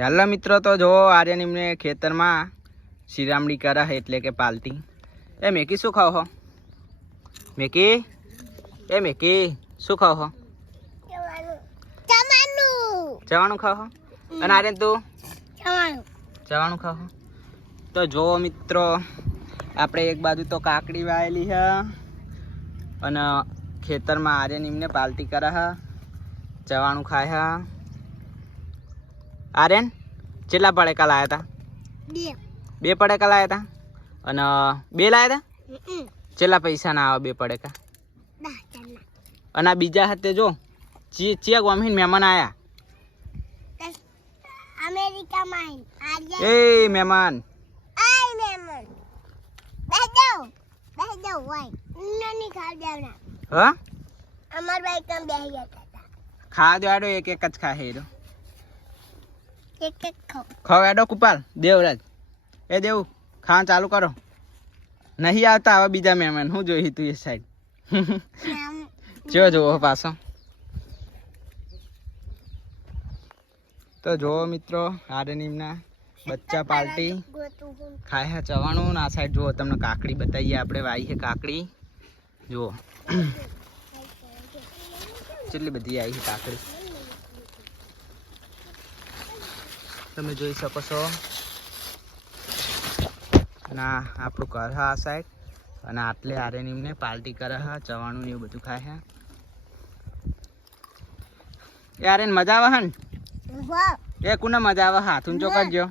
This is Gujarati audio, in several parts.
હેલો મિત્રો, તો જો આર્યન એમને ખેતરમાં શિરામણી કરે એટલે કે પાલટી. એ મેકી શું ખાવ હો? મેકી શું ખાવ હો? ચવાણું ખાવ હો? અને આર્યન તું ચવાણું ખાવ હો? તો જો મિત્રો, આપણે એક બાજુ તો કાકડી વાયેલી છે અને ખેતરમાં આર્યન એમને પાલટી કરે છે, ચવાણું ખાય છે. આર્યન કેટલા પડેકા લાયા હતા? બે પડેકા લાયા હતા. અને બે લાયા હતા? કેટલા પૈસા ના આવે બે પડેકા? અને આ બીજા હાથે જો ચિયા ગોમીન મહેમાન આયા. એ મહેમાન હા ખા દો, એક એક જ ખા હેરો. ખાવ એડો કુપાલ દેવરાજ, એ દેવું ખાવાનું ચાલુ કરો. નહીં આવતા હવે બીજા મહેમાન. શું જોઈ તું એ સાઈડ? જો જોવો પાછો. તો જોવો મિત્રો, આર્યનીમના બચ્ચા પાલટી ખાય છે ચવાણું. આ સાઈડ જુઓ, તમને કાકડી બતાવીએ. આપણે વાઈ છે કાકડી, જુઓ કેટલી બધી આવી છે કાકડી, તમે જોઈ શકો છો. અને આપણું ઘર છે આ સાઈડ, અને આટલે આર્યનીમને પાલટી કરે છે, ચવાણું ને એવું બધું ખાય છે. એ આર્યન મજા આવે છે ને? એ કોને મજા આવે? હાથ ઊંચો કરજો.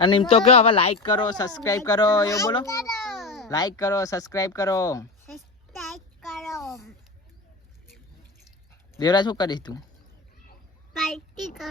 અને એમ તો કહો, હવે લાઈક કરો, સબસ્ક્રાઈબ કરો, એવું બોલો. લાઈક કરો, સબસ્ક્રાઈબ કરો. દેવરાજ શું કરીશ તું? પાર્ટી કરો.